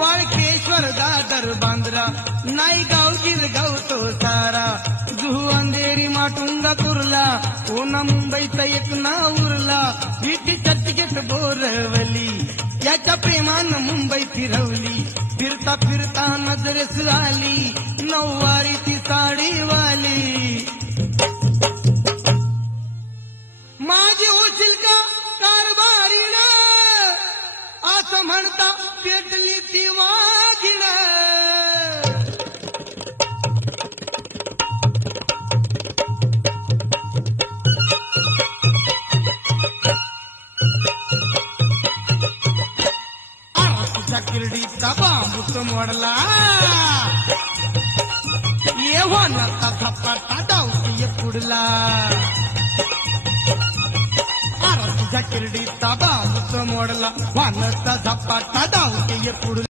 वाळकेश्वर दादर बांद्रा नाही गाव गिरगाव तो सारा जुहू अंधेरी माटुंगा कुर्ला पुन्हा मुंबईचा एक नाव उरला विटी चर्चगेट बोरवली याच्या प्रेमानं मुंबई फिरवली फिरता फिरता नजरेस आली नऊवारी ती साडीवाली माझी होशील का कारभारीण असं म्हणता पेटली ती वाघिण तुझ्या किरडीचा बांबूच मोडला ये वानाचा झपाटा डावती पुढला तुझ्या किरडीचा बांबूच मोडला वानाचा झपाटा डावती पुढला